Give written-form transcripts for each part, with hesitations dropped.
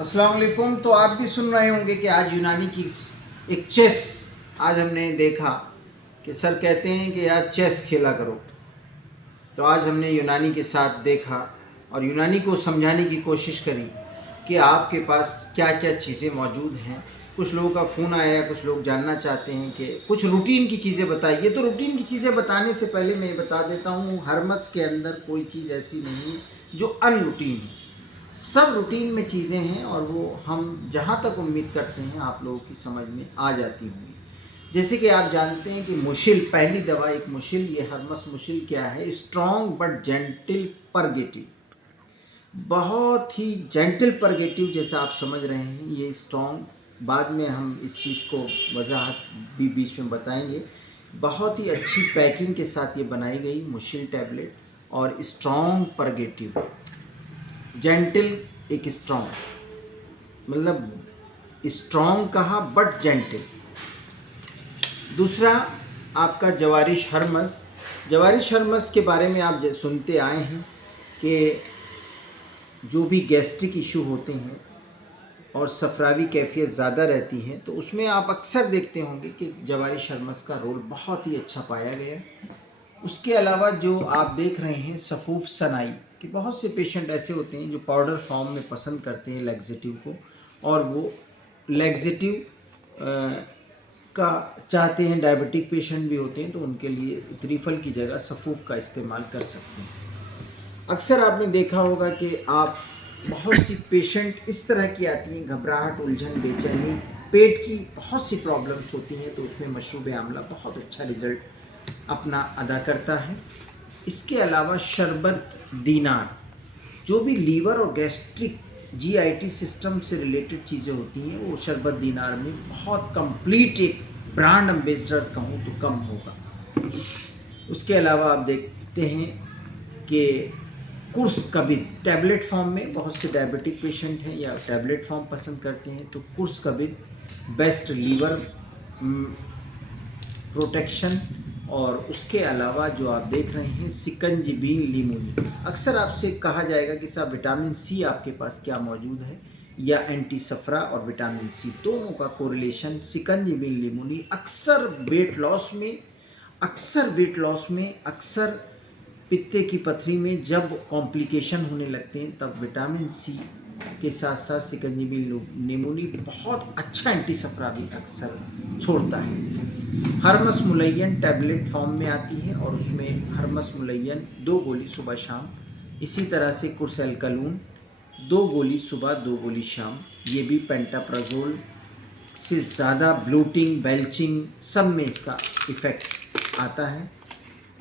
अस्सलाम वालेकुम। तो आप भी सुन रहे होंगे कि आज यूनानी की एक चेस आज हमने देखा कि सर कहते हैं कि यार चेस खेला करो। तो आज हमने यूनानी के साथ देखा और यूनानी को समझाने की कोशिश करी कि आपके पास क्या क्या चीज़ें मौजूद हैं। कुछ लोगों का फ़ोन आया, कुछ लोग जानना चाहते हैं कि कुछ रूटीन की चीज़ें बताइए। तो रूटीन की चीज़ें बताने से पहले मैं बता देता हूँ, हरमस के अंदर कोई चीज़ ऐसी नहीं है जो अनरूटीन है। सब रूटीन में चीज़ें हैं और वो हम जहाँ तक उम्मीद करते हैं आप लोगों की समझ में आ जाती होंगी। जैसे कि आप जानते हैं कि मुशिल, पहली दवा एक मुशिल, ये हरमस मुशिल क्या है? स्ट्रॉन्ग बट जेंटल परगेटिव, बहुत ही जेंटल परगेटिव, जैसा आप समझ रहे हैं। ये स्ट्रॉन्ग, बाद में हम इस चीज़ को वजाहत भी बीच में बताएंगे। बहुत ही अच्छी पैकिंग के साथ ये बनाई गई मुशिल टैबलेट और स्ट्रॉन्ग परगेटिव, जेंटल एक स्ट्रॉन्ग, मतलब स्ट्रॉन्ग कहा बट जेंटल। दूसरा आपका जवारिश हरमस। जवारिश हरमस के बारे में आप सुनते आए हैं कि जो भी गैस्ट्रिक इशू होते हैं और सफरावी कैफियत ज़्यादा रहती है तो उसमें आप अक्सर देखते होंगे कि जवारिश हरमस का रोल बहुत ही अच्छा पाया गया। उसके अलावा जो आप देख रहे हैं सफूफ सनाई कि बहुत से पेशेंट ऐसे होते हैं जो पाउडर फॉर्म में पसंद करते हैं लैक्सेटिव को, और वो लैक्सेटिव का चाहते हैं। डायबिटिक पेशेंट भी होते हैं तो उनके लिए त्रिफल की जगह सफूफ का इस्तेमाल कर सकते हैं। अक्सर आपने देखा होगा कि आप बहुत सी पेशेंट इस तरह की आती हैं, घबराहट, उलझन, बेचैनी, पेट की बहुत सी प्रॉब्लम्स होती हैं, तो उसमें मशरूब आमला बहुत अच्छा रिज़ल्ट अपना अदा करता है। इसके अलावा शरबत दीनार, जो भी लीवर और गैस्ट्रिक जीआईटी सिस्टम से रिलेटेड चीज़ें होती हैं वो शरबत दीनार में बहुत कंप्लीट, एक ब्रांड एम्बेसडर कहूँ तो कम होगा। उसके अलावा आप देखते हैं कि कुर्स कबिद टैबलेट फॉर्म में, बहुत से डायबिटिक पेशेंट हैं या टैबलेट फॉर्म पसंद करते हैं, तो कुर्स कबिद बेस्ट लीवर प्रोटेक्शन। और उसके अलावा जो आप देख रहे हैं सिकंजीबीन लीमोनी। अक्सर आपसे कहा जाएगा कि साहब विटामिन सी आपके पास क्या मौजूद है, या एंटी सफरा और विटामिन सी दोनों का कोरिलेशन सिकंजीबीन लीमोनी अक्सर वेट लॉस में, अक्सर पित्ते की पथरी में जब कॉम्प्लिकेशन होने लगते हैं तब विटामिन सी के साथ साथ सिकंजीबीन लीमोनी बहुत अच्छा एंटी सफरा भी अक्सर छोड़ता है। हरमस मुलैयन टैबलेट फॉर्म में आती है और उसमें हरमस मुलैयन 2 गोली सुबह शाम, इसी तरह से कुर्सेल्कालून 2 गोली सुबह 2 गोली शाम। ये भी पेंटाप्राजोल से ज़्यादा ब्लोटिंग, बेल्चिंग सब में इसका इफ़ेक्ट आता है।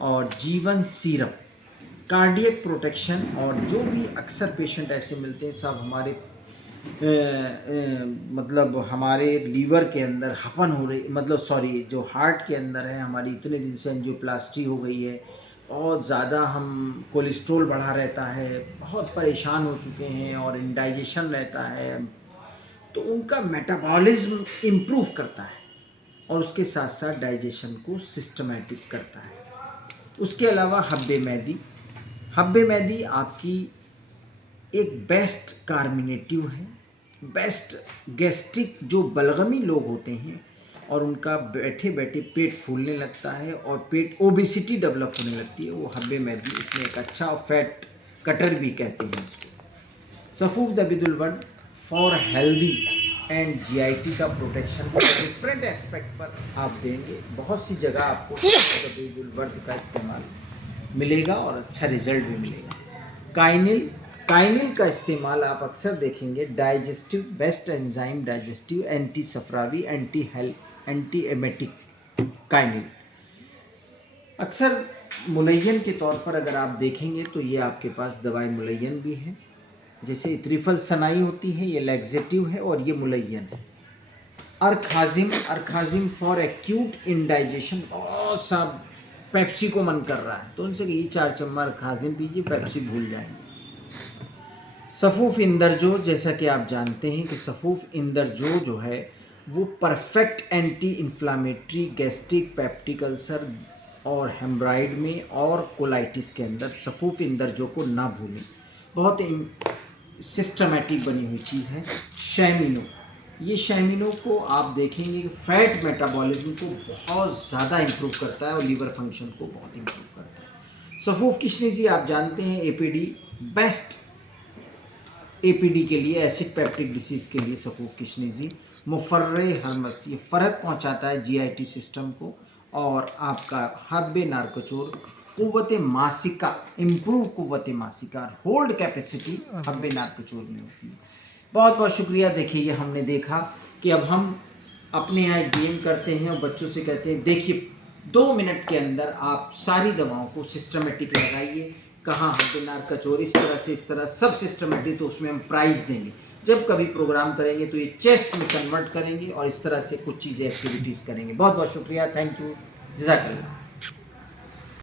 और जीवन सीरप कार्डियक प्रोटेक्शन, और जो भी अक्सर पेशेंट ऐसे मिलते हैं साहब हमारे मतलब हमारे लीवर के अंदर हपन हो रही, मतलब सॉरी जो हार्ट के अंदर है हमारी इतने दिन से एंजियोप्लास्टी हो गई है, बहुत ज़्यादा हम कोलेस्ट्रॉल बढ़ा रहता है, बहुत परेशान हो चुके हैं और इंडाइजेशन रहता है, तो उनका मेटाबॉलिज्म इम्प्रूव करता है और उसके साथ साथ डाइजेशन को सिस्टमेटिक करता है। उसके अलावा हब्बे मैदी आपकी एक बेस्ट कार्मिनेटिव है, बेस्ट गैस्ट्रिक, जो बलगमी लोग होते हैं और उनका बैठे बैठे पेट फूलने लगता है और पेट ओबेसिटी डेवलप होने लगती है, वो हब्बे मैदी उसमें एक अच्छा फैट कटर भी कहते हैं इसको। सफूफ दबिदुलवर्द फॉर हेल्दी एंड जीआईटी का प्रोटेक्शन डिफरेंट एस्पेक्ट पर आप देंगे, बहुत सी जगह आपको दबिदुलवर्द का इस्तेमाल मिलेगा और अच्छा रिजल्ट भी मिलेगा। काइनिल का इस्तेमाल आप अक्सर देखेंगे, digestive, best enzyme digestive, anti सफरावी, एंटी एमेटिक काइनिल। अक्सर मुलैयन के तौर पर अगर आप देखेंगे तो ये आपके पास दवाई मुलैयन भी है, जैसे त्रिफल सनाई होती है ये लैक्सेटिव है और ये मुलैयन है। अरखाजिम फॉर एक्यूट इंडाइजेशन, बहुत सा पेप्सी को मन कर रहा है तो उनसे कहिए 4 चम्मच अरखाजिम पीजिए, पेप्सी भूल जाएंगे। सफूफ इंदरजो, जैसा कि आप जानते हैं कि सफूफ इंदरजो जो है वो perfect anti inflammatory, gastric, peptic ulcer और हेमराइड में और कोलाइटिस के अंदर सफूफ इंदरजो को ना भूलें। बहुत सिस्टमेटिक बनी हुई चीज़ है शैमिनो। ये शैमिनो को आप देखेंगे कि फैट मेटाबॉलिज्म को बहुत ज़्यादा इम्प्रूव करता है और लीवर फंक्शन को बहुत इम्प्रूव करता है। सफूफ किशनिजी आप जानते हैं एपीडी बेस्ट, एपीडी के लिए एसिड पेप्टिक डिसीज़ के लिए सफूफ किशनिजी मुफर्रे हरमस ये फ़र्क पहुंचाता है जीआईटी सिस्टम को, और आपका हब्बे नारकचोर कुव्वत मासिका इम्प्रूव कुव्वत मासिका होल्ड कैपेसिटी हब्बे नारकचोर में होती है। बहुत बहुत शुक्रिया। देखिए ये हमने देखा कि अब हम अपने यहाँ एक गेम करते हैं और बच्चों से कहते हैं देखिए 2 मिनट के अंदर आप सारी दवाओं को सिस्टमेटिक लगाइए, कहाँ हब्बे नारकचोर इस तरह से इस तरह सब सिस्टमेटिक, तो उसमें हम प्राइज़ देंगे। जब कभी प्रोग्राम करेंगे तो ये चेस में कन्वर्ट करेंगे और इस तरह से कुछ चीज़ें एक्टिविटीज़ करेंगे। बहुत बहुत शुक्रिया, थैंक यू, जज़ाकल्लाह।